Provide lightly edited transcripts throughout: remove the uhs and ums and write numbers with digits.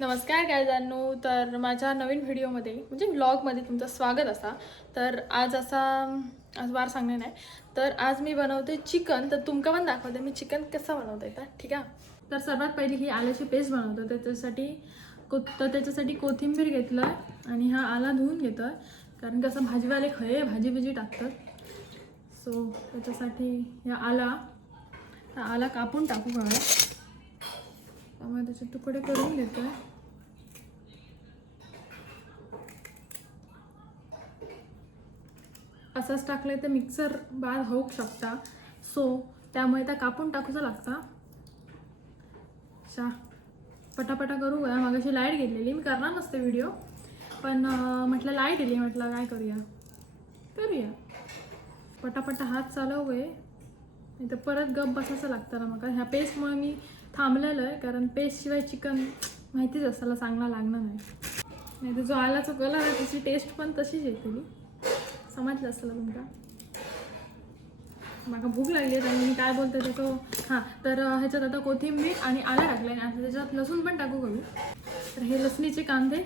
नमस्कार गायजांनो. तर माझ्या नवीन व्हिडिओमध्ये म्हणजे व्लॉगमध्ये तुमचं स्वागत असा. तर आज वार सांगणे नाही, तर आज मी बनवते चिकन. तर तुमका पण दाखवते मी चिकन कसं बनवते. तर ठीक आहे. तर सर्वात पहिली ही आल्याची पेस्ट बनवतो. त्याच्यासाठी कोथिंबीर घेतलं आहे आणि हा आला धुवून घेतो आहे, कारण कसं भाजीवाले भाजी टाकतात. सो त्याच्यासाठी हा आला कापून टाकू हवा. त्यामुळे त्याचे तुकडे करून घेतो आहे. असंच टाकले तर मिक्सर बाद होऊ शकता. सो त्यामुळे त्या कापून टाकूचा लागता. पटापटा करू का. मागाशी लाईट गेलेली, मी करणार नसते व्हिडिओ, पण म्हटलं लाईट येली, म्हटलं काय करूया पटापटा हात चालवूया. नाही तर परत गप बसायचं लागतं ना. मग ह्या पेस्टमुळे मी थांबलेलं आहे, कारण पेस्टशिवाय चिकन माहितीच असायला चांगला लागणार नाही तर जो आलाचा कलर आहे त्याची टेस्ट पण तशीच येते. समजलं असेल तुमका. मला भूक लागली आहे त्यामुळे मी काय बोलते त्याचं. तर ह्याच्यात आता कोथिंबीर आणि आलं टाकलं आणि आता त्याच्यात लसूण पण टाकू करू. तर हे लसणीचे कांदे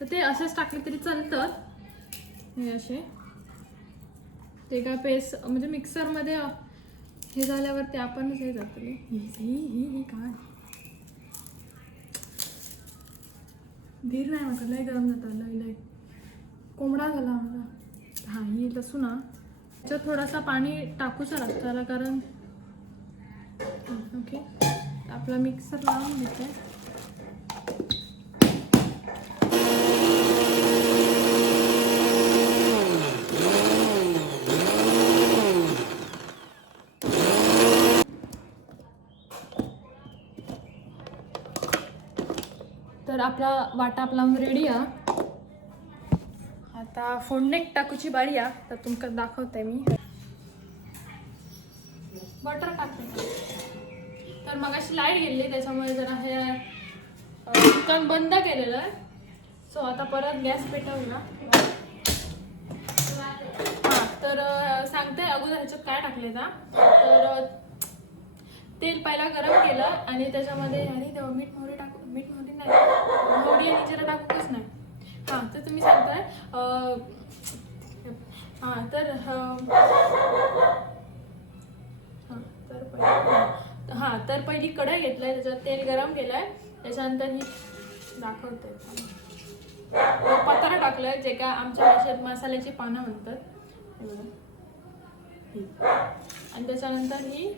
तर ते असेच टाकले तरी चालतं. हे असे ते काय पेस्ट म्हणजे मिक्सरमध्ये हे झाल्यावर ते आपणच हे जातले. ही काय धीर नाही म्हटलं, लय गरम जातं, लय कोंबडा झाला माझा. ही लसूण त्याच्यात थोडासा पाणी टाकूचा लागतं, कारण ओके आपला मिक्सर लावून घेते. तर आपला वाटा रेडी आहे. आता फोडणीत टाकूची बारी आहे. तर तुमका दाखवते मी. बटर टाकते. तर मग अशी लाईट गेली त्याच्यामुळे जरा हे चिकन बंद केलेलं आहे. सो आता परत गॅस पेटवला. तर सांगते अगोदर ह्याच्यात काय टाकले ना. तर तेल पहिला गरम केलं आणि त्याच्यामध्ये मीठ मोहरी आणि जिरा टाकूच नाही. तर तुम्ही सांगताय तर पहिली कढई घेतलाय, त्याच्यात तेल गरम केलंय. त्याच्यानंतर ही दाखवते पतारा टाकलंय, जे काय आमच्या भाषेत मसाल्याची पानं म्हणतात. आणि त्याच्यानंतर ही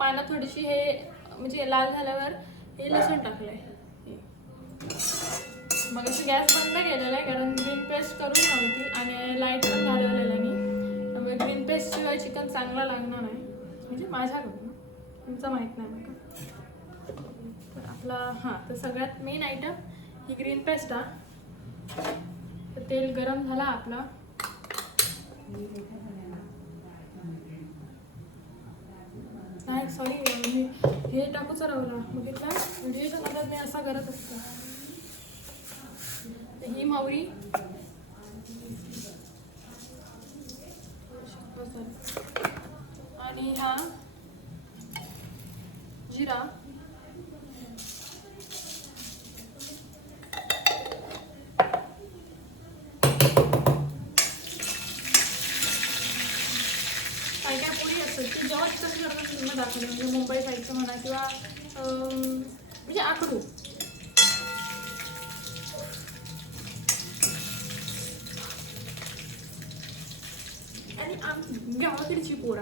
पानं थोडीशी हे म्हणजे लाल झाल्यावर हे लसूण टाकलंय. मग अशी गॅस बंद केलेला आहे, कारण ग्रीन पेस्ट करून नव्हती आणि लाईट पण घालवलेला नाही. त्यामुळे ग्रीन पेस्ट शिवाय चिकन चांगला लागणार नाही, म्हणजे माझ्याकडून. तुमचं माहीत नाही मला. तर आपला तर सगळ्यात मेन आयटम ही ग्रीन पेस्ट आहे. तर तेल गरम झाला आपला. नाही सॉरी, मी हे टाकूच राहिला. बघितलं व्हिडिओच्या नादात मी असा करत असते. ही मोहरी आणि हा जिरा. काय काय पोळी असतात की जेव्हा कसं करतात तुम्हाला दाखवलं, म्हणजे मुंबई साईडचं म्हणा किंवा म्हणजे आकडू. आणि गावाकडची पोळा.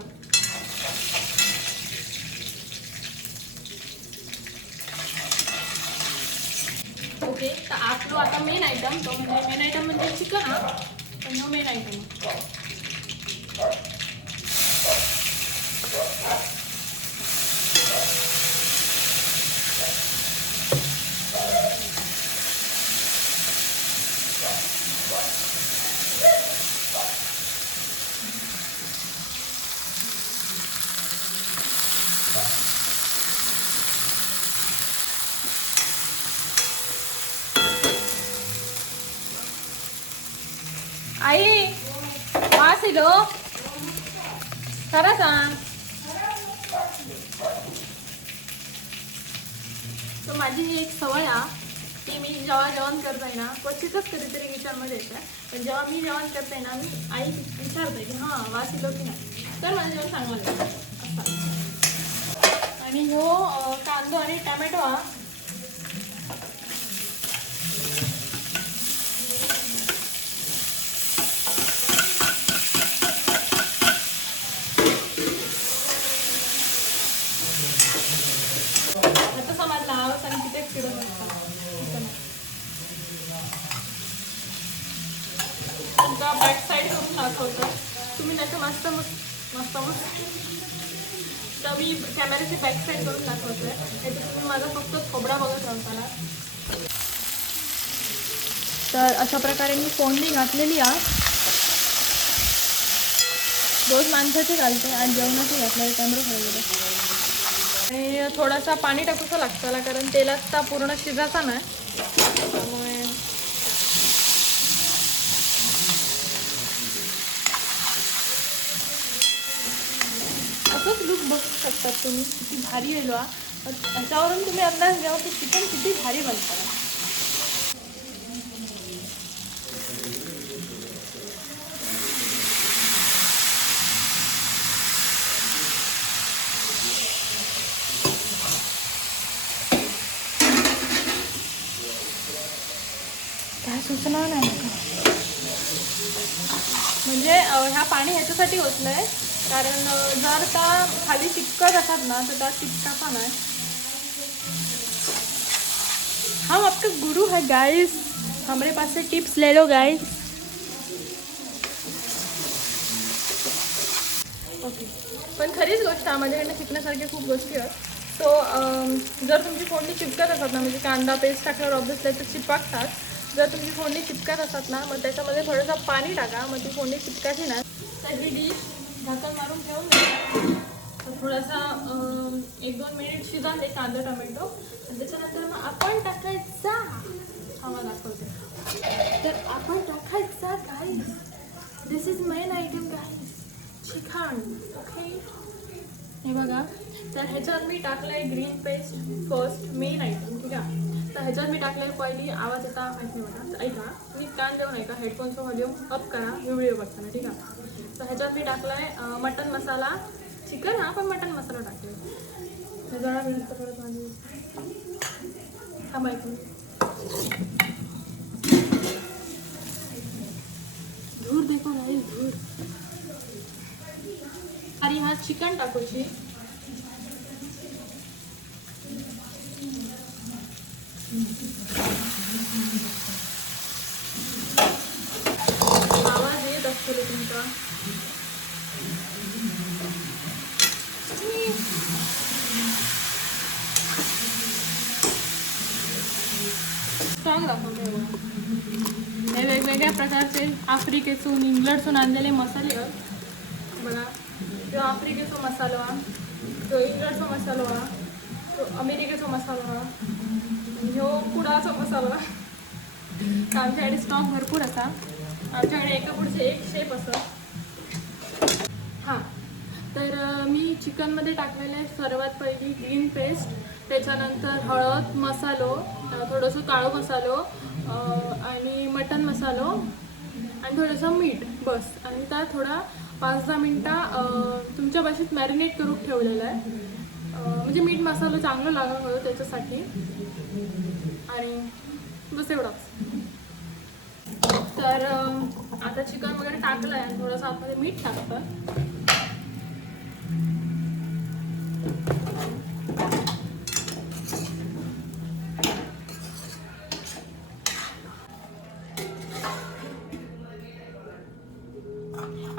ओके, तर आपलं आता मेन आयटम म्हणजे चिकन हा. पण हा मेन आयटम. आई वासिलो खरं सांग. तर माझी ही एक सवय आहे की मी जेव्हा जेवण करते ना क्वचितच कधीतरी किचनमध्ये येते, पण जेव्हा मी जेवण करते ना मी आई विचारते की हां वास येतो की नाही, तर माझं जेवण चांगलं लागतं असं. आणि ह्यो कांदो आणि टमॅटो हा आता समजला आवाज आणि किती चिडत असतात. तुमचा बॅक साईड करून दाखवतो तुम्ही, त्याचं मस्त मस्त मस्त मस्त तर मी कॅमेऱ्याची बॅक साईड करून दाखवतोय, त्याच्यात तुम्ही माझा फक्त खोबडा बघत राहताना. तर अशा प्रकारे मी फोडणी घातलेली आहे. रोज माणसाची घालते आणि जेवणाची घातलेली कॅमेरा ठेवलेलं आणि थोडासा पाणी टाकूचं लागतं त्याला, कारण तेलात पूर्ण शिजायचा नाही, त्यामुळे असंच लुक बघू शकतात तुम्ही किती भारी येलो हा. त्याच्यावरून तुम्ही अंदाज घ्या की चिकन किती भारी बनतं. काय सुचणार नाही म्हणजे ह्या पाणी ह्याच्यासाठी होतलंय कारण जर त्या खाली चिकट असतात ना तर त्या चिकटाचा नाही. हम आपका गुरु है गाइस, हमारे पास से टिप्स ले लो गाइस. ओके, पण खरीच गोष्ट आहे माझ्याकडनं शिकण्यासारख्या खूप गोष्टी आहेत. सो जर तुमची फोडणी चिपकत असतात ना, म्हणजे कांदा पेस्ट टाकल्यावर ऑब्वियसली तर चिपकतात. जर तुमची फोडणी चिपकत असतात ना मग त्याच्यामध्ये थोडंसं पाणी टाका, मग ती फोडणी चिपकायची नाही. तर ही डिश झाकण मारून ठेवून द्या. तर थोडासा 1-2 मिनिट शिजाले कांदा टोमॅटो आणि त्याच्यानंतर मग आपण टाकायचा हा मला दाखवते. तर आपण टाकायचा guys, this is main item guys, chicken. Okay, हे बघा. तर ह्याच्यात मी टाकलं आहे green paste first, main item. ठीक आहे, तर ह्याच्यात मी टाकलं आहे पहिली. आवाज येता माहिती नाही मला, तर ऐका मी कान देऊन ऐका, हेडफोनचं व्हॉल्यूम अप करा व्हिडिओ बघताना. ठीक आहे, तर ह्याच्यात मी टाकलं आहे मटन मसाला. चिकन हा पण मटन मसाला टाकला आहे. जरा मिळतं परत माझी थांबायचं धूर देखो नाही धूर. आणि हा चिकन टाकूची. आवाज येत असतो तुमचा. स्ट्रॉंग दाखवते हे वेगवेगळ्या प्रकारचे आफ्रिकेतून इंग्लंडसून आणलेले मसाले आहेत बघा. जो आफ्रिकेचो मसालो हा, तो इंग्लंडचो मसालो हा, तो अमेरिकेचो मसालो हा, आणि ह्यो कुडाचो मसालो हा. आमच्याकडे स्टॉक भरपूर असा, आमच्याकडे एका पुढचे एक शेप असं. हां, तर मी चिकनमध्ये टाकलेलं आहे सर्वात पहिली ग्रीन पेस्ट, त्याच्यानंतर हळद मसालो, थोडंसं काळो मसालो आणि मटन मसालो आणि थोडंसं मीठ बस. आणि त्या थोडा 5-10 मिनटं तुमच्या भाषेत मॅरिनेट करून ठेवलेलं आहे. म्हणजे मीठ मसाला चांगलं लागत होतं त्याच्यासाठी. आणि बस एवढंच. तर आता चिकन वगैरे टाकलं आहे, थोडंसं आतमध्ये मीठ टाकतं.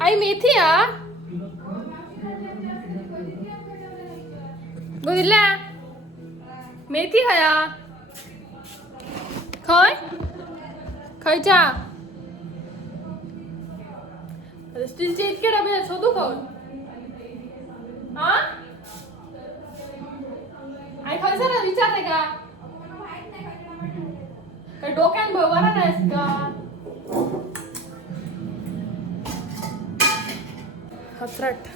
आई मेथी हा दिला मेथी हया खय खयच्या स्टीलचे इतके डबे शोधू खाऊन हा आई खय सर विचारते का काय डोक्यात भरवणार नाहीस का. हसरट.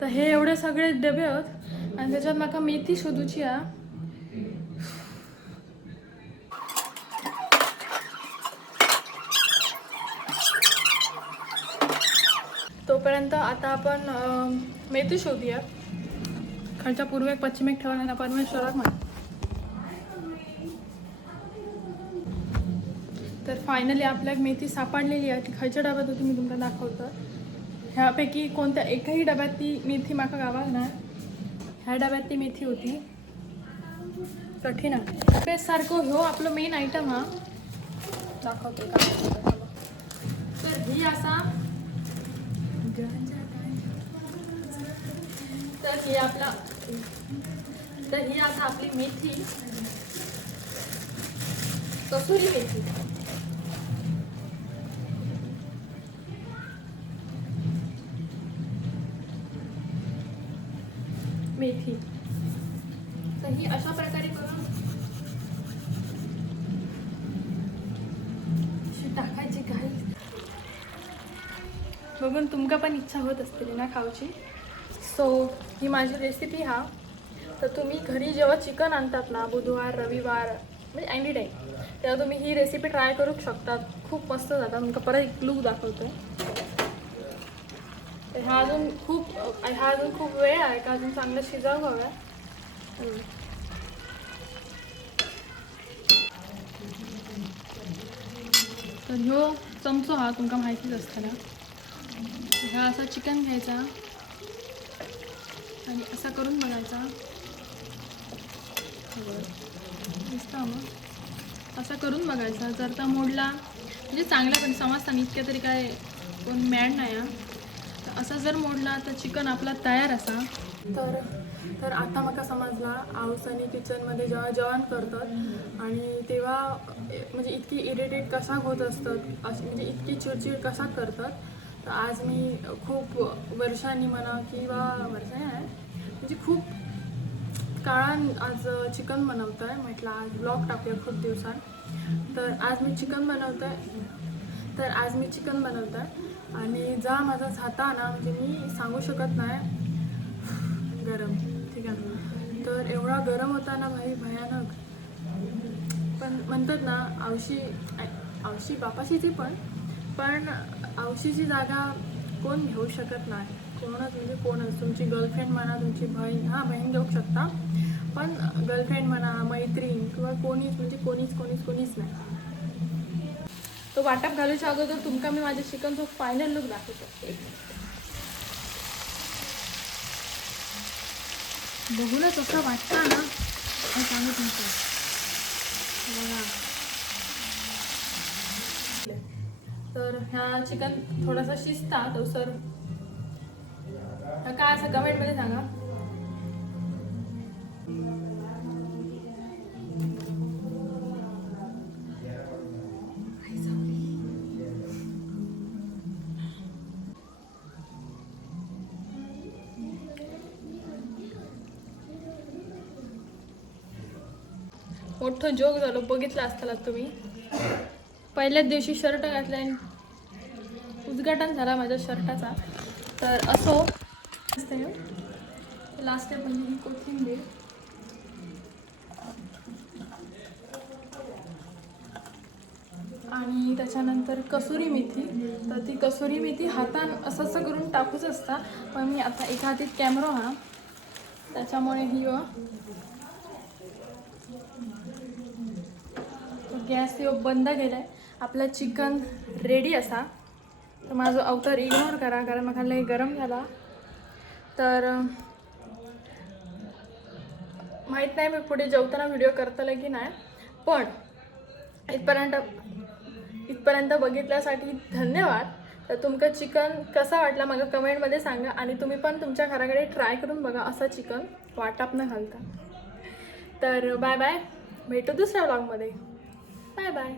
तर हे एवढे सगळे डबे आहेत आणि त्याच्यात माका मेथी शोधूची आहे. तोपर्यंत आता आपण मेथी शोधूया. खालच्या पूर्वेक पश्चिमेक ठेवला परमेश्वराक माहिती. तर फायनली आपल्याला मेथी सापडलेली आहे. ती खायच्या डब्यात होती मी तुम्हाला दाखवतो. ह्यापैकी कोणत्या एकही डब्यात ती मेथी माका गावाक नाही. ह्या डब्यात ती मेथी होती. कठीण आहे पेस्ट सारखं ह्यो आपलं मेन आयटम हा दाखवते का. तर ही असा तर ही असा आपली मेथी कसुरी मेथी. मेथी तर ही अशा प्रकारे करून टाकायची. काही बघून तुमका पण इच्छा होत असतील ना खाऊची. सो ही माझी रेसिपी हा. तर तुम्ही घरी जेव्हा चिकन आणतात ना बुधवार रविवार म्हणजे एनी टाईम तेव्हा तुम्ही ही रेसिपी ट्राय करू शकतात. खूप मस्त जातात. तुमका परत एक लूक दाखवतोय. हा अजून खूप वेळ आहे का अजून चांगलं शिजावं हवं. तर ह्यो चमचो हा तुमका माहितीच असताना. ह्या असा चिकन घ्यायचा आणि असा करून बघायचा. दिसता मग असा करून बघायचा. जर तर मोडला म्हणजे चांगला पण समजताना इतक्या तरी काय कोण मॅड नाही. तर असा जर मोडला तर चिकन आपला तयार असा. तर आता मला समजला आऊसानी किचनमध्ये जेव्हा जेवण करतात आणि तेव्हा म्हणजे इतकी इरिटेट कसा होत असतात अशी म्हणजे इतकी चिडचिड कसा करतात. तर आज मी खूप वर्षांनी म्हणा किंवा वर्षांनी आहे म्हणजे खूप काळान आज चिकन बनवतो आहे. म्हटलं आज ब्लॉग टाकूया खूप दिवसांत. तर आज मी चिकन बनवतो आहे. आणि जा माझा हाता ना म्हणजे मी सांगू शकत नाही. गरम ठीक आहे. तर एवढा गरम होता ना भाई भयानक. पण म्हणतात ना आवशी बापाशीची पण आवशीची जागा कोण घेऊ शकत नाही. कोणच तुमची गर्लफ्रेंड म्हणा तुमची बहीण घेऊ शकता. पण गर्लफ्रेंड म्हणा मैत्रीण किंवा कोणीच नाही. तो वाटप घालूच्या अगोदर तुमका मी माझ्या चिकनचा फायनल लुक दाखवू शकते. बघूनच असं वाटतं ना सांगू तुमचं. बघा तर ह्या चिकन थोडासा शिजता तो सर काय असं कमेंटमध्ये सांगा. मोठं जोक झालं बघितलं असताना तुम्ही. पहिल्याच दिवशी शर्ट घातला आणि उद्घाटन झाला माझ्या शर्टाचा. तर असो लास्ट टाइम म्हणजे ही कोथिंबीर आणि त्याच्यानंतर कसुरी मेथी. तर ती कसुरी मेथी हातान असं करून टाकूच असता. पण मी आता एका हातीत कॅमेरा हा त्याच्यामुळे ही गॅस बंद केलाय. आपलं चिकन रेडी असा. तर माझं अवतार इग्नोर करा कारण मला लई गरम झाला. तर माहीत नाही मी पुढे जेवताना व्हिडिओ करतले की नाही. पण इथपर्यंत बघितल्यासाठी धन्यवाद. तर तुमका चिकन कसा वाटला मला कमेंटमध्ये सांगा. आणि तुम्ही पण तुमच्या घराकडे ट्राय करून बघा असं चिकन वाटप न घालता. तर बाय बाय. भेटू दुसऱ्या व्लॉगमध्ये. Bye bye.